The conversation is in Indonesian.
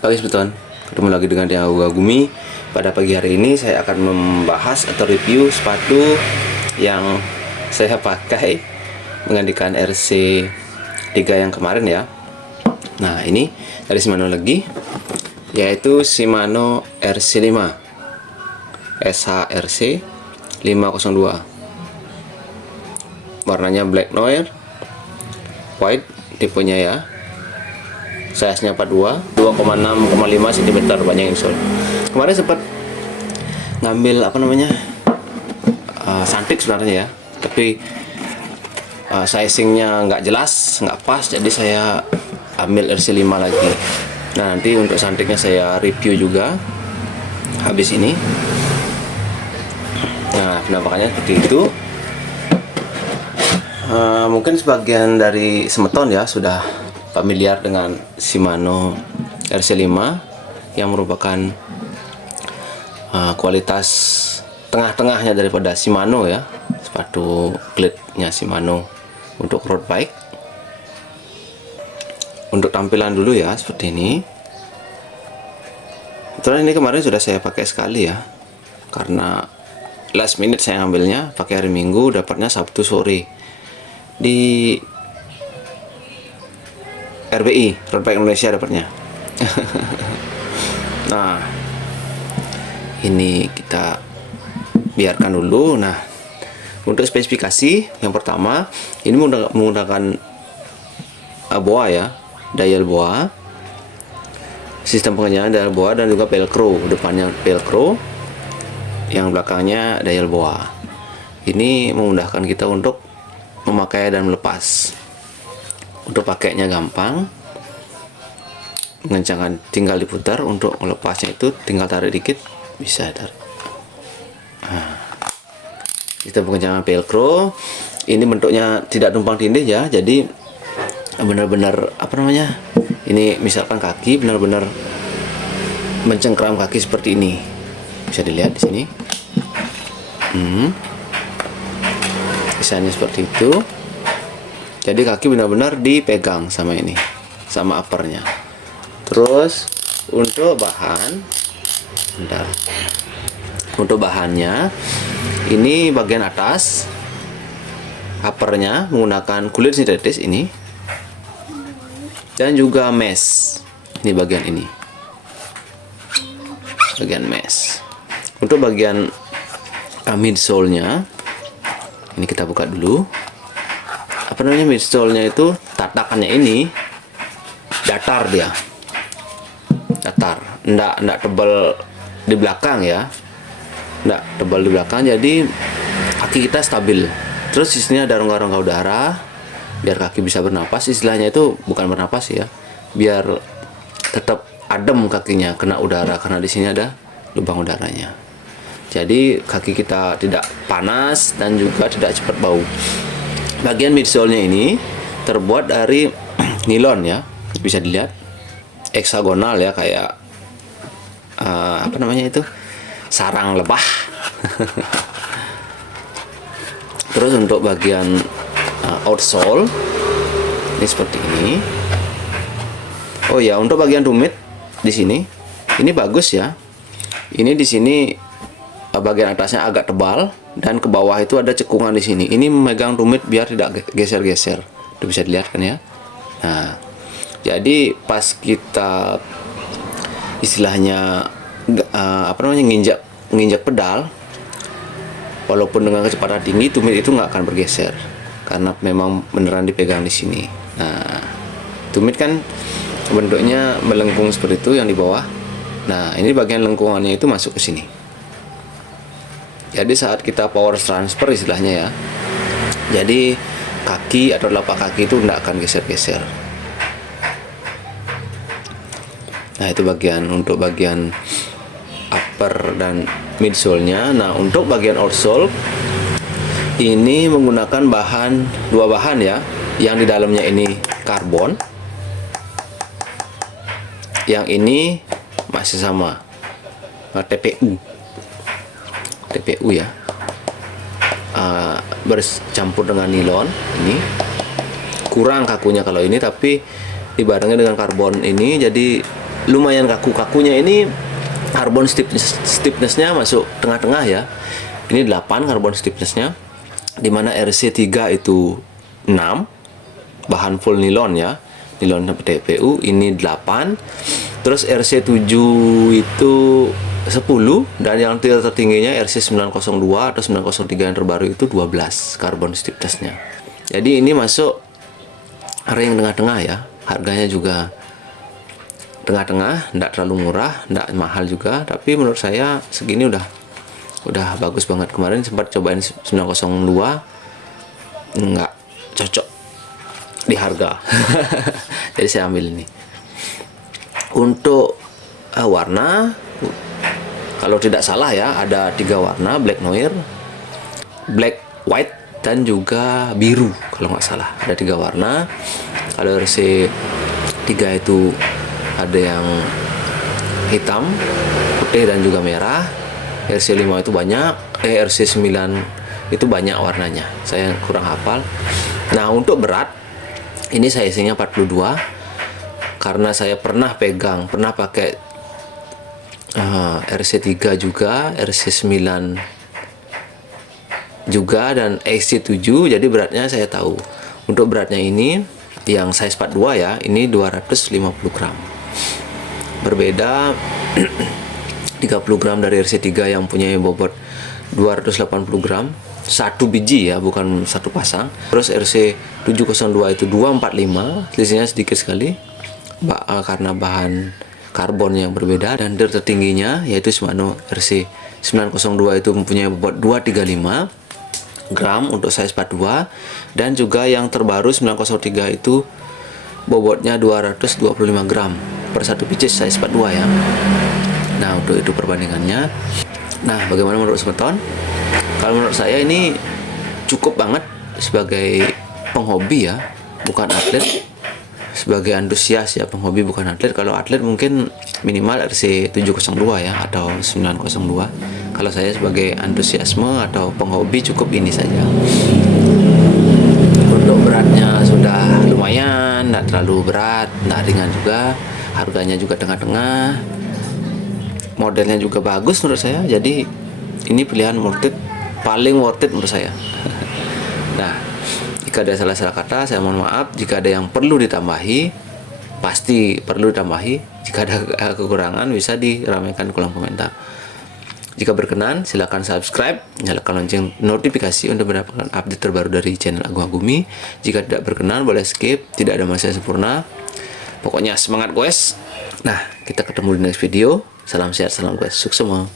Pagi Sebeton, ketemu lagi dengan Tiago Gumi. Pada pagi hari ini saya akan membahas atau review sepatu yang saya pakai menggantikan RC3 yang kemarin ya. Nah ini dari Shimano lagi, yaitu Shimano RC5 SHRC 502. Warnanya black noir, white tipenya ya. Size-nya 42, 2,6,5 cm panjang insole. Kemarin sempat ngambil Santik sebenarnya ya, tapi sizingnya nggak jelas, nggak pas, jadi saya ambil RC5 lagi. Nah nanti untuk Santiknya saya review juga habis ini. Nah penampakannya seperti itu. Mungkin sebagian dari Semeton ya sudah familiar dengan Shimano RC5 yang merupakan kualitas tengah-tengahnya daripada Shimano ya, sepatu kletnya Shimano untuk road bike. Untuk tampilan dulu ya seperti ini. Kebetulan ini kemarin sudah saya pakai sekali ya, karena last minute saya ngambilnya, pakai hari Minggu, dapatnya Sabtu sore di RBI, Road Bike Indonesia dapatnya. Nah, ini kita biarkan dulu. Nah, untuk spesifikasi yang pertama, ini menggunakan boa ya, dial boa, sistem pengenyalan dial boa dan juga velcro. Depannya velcro, yang belakangnya dial boa. Ini memudahkan kita untuk memakai dan melepas. Untuk pakainya gampang, mengencangkan tinggal diputar, untuk melepasnya itu tinggal tarik dikit, bisa tarik. Nah, kita pengencangan velcro ini bentuknya tidak tumpang tindih ya, jadi benar-benar ini misalkan kaki benar-benar mencengkram kaki seperti ini, bisa dilihat di sini. Desainnya seperti itu. Jadi kaki benar-benar dipegang sama ini, sama uppernya. Terus untuk bahan, untuk bahannya ini bagian atas uppernya menggunakan kulit sintetis ini, dan juga mesh. Ini bagian ini, bagian mesh. Untuk bagian midsole-nya ini kita buka dulu. Midsole-nya itu tatakannya ini datar, dia datar, enggak tebal di belakang ya, enggak tebal di belakang, jadi kaki kita stabil. Terus di sini ada rongga-rongga udara biar kaki bisa bernapas. Istilahnya itu bukan bernapas ya, biar tetap adem kakinya kena udara, karena di sini ada lubang udaranya. Jadi kaki kita tidak panas dan juga tidak cepat bau. Bagian midsole-nya ini terbuat dari nilon ya, bisa dilihat heksagonal ya, kayak sarang lebah. Terus untuk bagian outsole ini seperti ini. Oh ya, untuk bagian tumit di sini ini bagus ya. Ini di sini bagian atasnya agak tebal, dan ke bawah itu ada cekungan di sini. Ini memegang tumit biar tidak geser-geser. Itu bisa dilihat kan ya. Nah, jadi pas kita istilahnya nginjak pedal, walaupun dengan kecepatan tinggi, tumit itu nggak akan bergeser karena memang beneran dipegang di sini. Nah, tumit kan bentuknya melengkung seperti itu yang di bawah. Nah, ini bagian lengkungannya itu masuk ke sini. Jadi saat kita power transfer istilahnya ya, jadi kaki atau telapak kaki itu tidak akan geser-geser. Nah itu untuk bagian upper dan midsole-nya. Nah untuk bagian outsole ini menggunakan dua bahan ya, yang di dalamnya ini karbon, yang ini masih sama TPU ya, bercampur dengan nilon. Ini kurang kakunya kalau ini, tapi dibarengi dengan karbon ini jadi lumayan kaku-kakunya ini karbon stiffness-nya masuk tengah-tengah ya. Ini 8 karbon stiffness-nya, dimana RC3 itu 6, bahan full nilon ya, nilon TPU. Ini 8, terus RC7 itu 10, dan yang tertingginya RC902 atau 903 yang terbaru itu 12 karbon stiffness-nya. Jadi ini masuk ring tengah-tengah ya. Harganya juga tengah-tengah, tidak terlalu murah, tidak mahal juga, tapi menurut saya segini udah bagus banget. Kemarin sempat cobain 902, nggak cocok di harga. Jadi saya ambil ini. Untuk warna, kalau tidak salah ya, ada 3 warna: black noir, black white, dan juga biru kalau nggak salah. Ada 3 warna. Kalau RC3 itu ada yang hitam, putih, dan juga merah. RC5 itu banyak, RC9 itu banyak warnanya. Saya kurang hafal. Nah, untuk berat ini sizingnya 42, karena saya pernah pakai RC3 juga, RC9 juga, dan XC7. Jadi beratnya saya tahu. Untuk beratnya ini yang size 42 ya, ini 250 gram. Berbeda 30 gram dari RC3 yang punya bobot 280 gram, satu biji ya, bukan satu pasang. Terus RC702 itu 245, selisihnya sedikit sekali karena bahan karbon yang berbeda. Dan tertingginya yaitu Shimano RC902 itu mempunyai bobot 235 gram untuk size 42, dan juga yang terbaru 903 itu bobotnya 225 gram per satu biji size 42 ya. Nah, untuk itu perbandingannya. Nah, bagaimana menurut Semeton? Kalau menurut saya ini cukup banget sebagai penghobi ya, bukan atlet. Sebagai antusias ya, penghobi bukan atlet. Kalau atlet mungkin minimal RC702 ya, atau 902. Kalau saya sebagai antusiasme atau penghobi cukup ini saja. Untuk beratnya sudah lumayan, tidak terlalu berat, tidak ringan juga. Harganya juga tengah-tengah. Modelnya juga bagus menurut saya. Jadi ini pilihan paling worth it menurut saya. Nah, jika ada salah-salah kata, saya mohon maaf. Jika ada yang perlu ditambahi, pasti perlu ditambahi. Jika ada kekurangan, bisa diramaikan di kolom komentar. Jika berkenan, silakan subscribe, nyalakan lonceng notifikasi untuk mendapatkan update terbaru dari channel Agung Agumi. Jika tidak berkenan, boleh skip. Tidak ada manusia sempurna. Pokoknya semangat guys. Nah, kita ketemu di next video. Salam sehat, salam guys. Sukses semua.